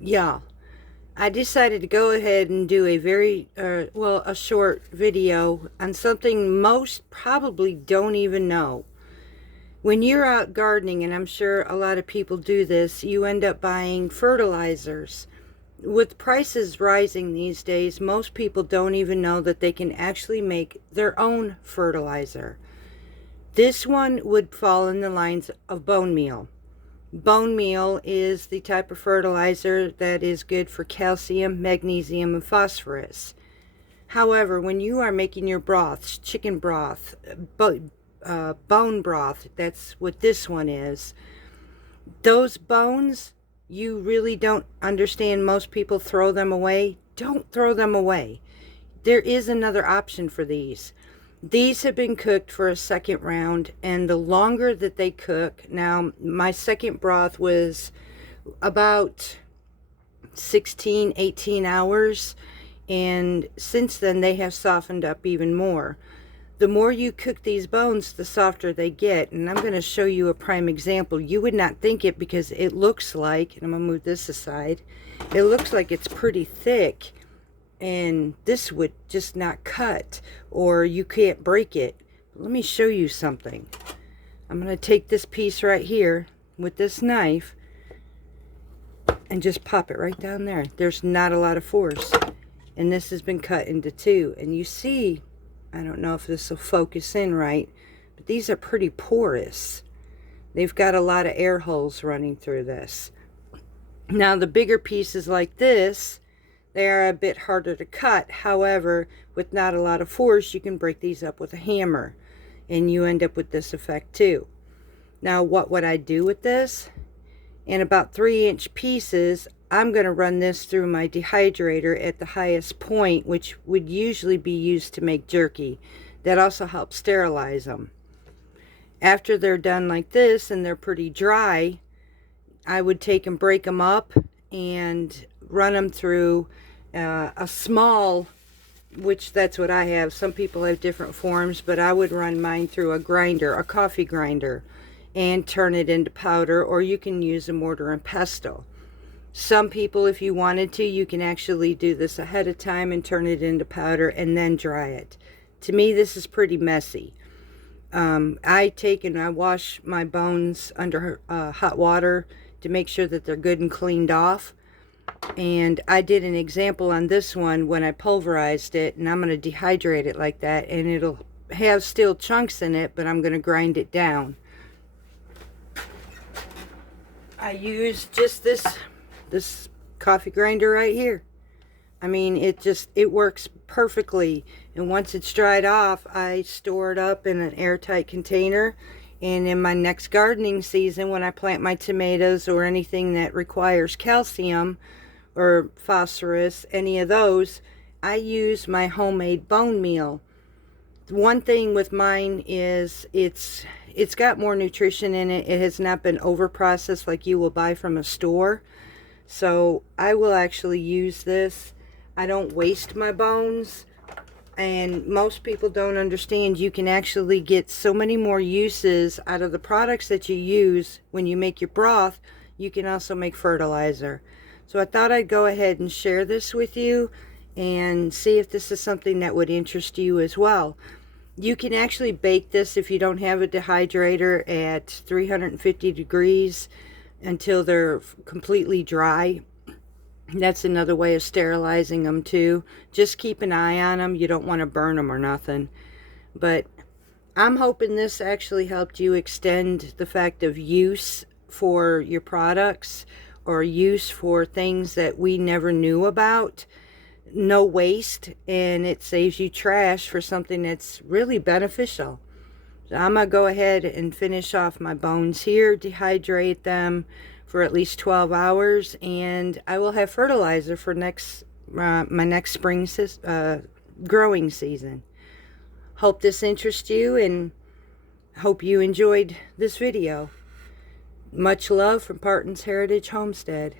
Yeah, I decided to go ahead and do a a short video on something most probably don't even know. When you're out gardening, and I'm sure a lot of people do this, you end up buying fertilizers. With prices rising these days, most people don't even know that they can actually make their own fertilizer. This one would fall in the lines of bone meal. Bone meal is the type of fertilizer that is good for calcium, magnesium, and phosphorus. However, when you are making your broths, chicken broth, bone broth, that's what this one is, those bones, you really don't understand. Most people throw them away. Don't throw them away. There is another option for these. These have been cooked for a second round, and the longer that they cook, now my second broth was about 16, 18 hours, and since then they have softened up even more. The more you cook these bones, the softer they get, and I'm going to show you a prime example. You would not think it because it looks like, and I'm going to move this aside, it looks like it's pretty thick, and this would just not cut, or you can't break it. Let me show you something. I'm going to take this piece right here with this knife and just pop it right down there. There's not a lot of force, and this has been cut into two, and you see, I don't know if this will focus in right, but these are pretty porous. They've got a lot of air holes running through this. Now the bigger pieces like this, they are a bit harder to cut. However, with not a lot of force, you can break these up with a hammer, and you end up with this effect too. Now what would I do with this? In about 3-inch pieces, I'm going to run this through my dehydrator at the highest point, which would usually be used to make jerky. That also helps sterilize them. After they're done like this and they're pretty dry, I would take and break them up and run them through a small, which that's what I have. Some people have different forms, but I would run mine through a grinder, a coffee grinder, and turn it into powder, or you can use a mortar and pestle. Some people, if you wanted to, you can actually do this ahead of time and turn it into powder and then dry it. To me, this is pretty messy. I wash my bones under hot water to make sure that they're good and cleaned off. And I did an example on this one when I pulverized it, and I'm going to dehydrate it like that, and it'll have still chunks in it, but I'm going to grind it down. I use just this coffee grinder right here. I mean, it works perfectly. And once it's dried off, I store it up in an airtight container. And in my next gardening season, when I plant my tomatoes or anything that requires calcium or phosphorus, any of those, I use my homemade bone meal. One thing with mine is it's got more nutrition in it. It has not been over processed like you will buy from a store. So I will actually use this. I don't waste my bones, and most people don't understand you can actually get so many more uses out of the products that you use. When you make your broth, you can also make fertilizer. So I thought I'd go ahead and share this with you and see if this is something that would interest you as well. You can actually bake this if you don't have a dehydrator at 350 degrees until they're completely dry. That's another way of sterilizing them too. Just keep an eye on them. You don't want to burn them or nothing. But I'm hoping this actually helped you extend the fact of use for your products, or use for things that we never knew about. No waste, and it saves you trash for something that's really beneficial. So I'm going to go ahead and finish off my bones here, dehydrate them for at least 12 hours, and I will have fertilizer for my next spring growing season. Hope this interests you, and hope you enjoyed this video. Much love from Parton's Heritage Homestead.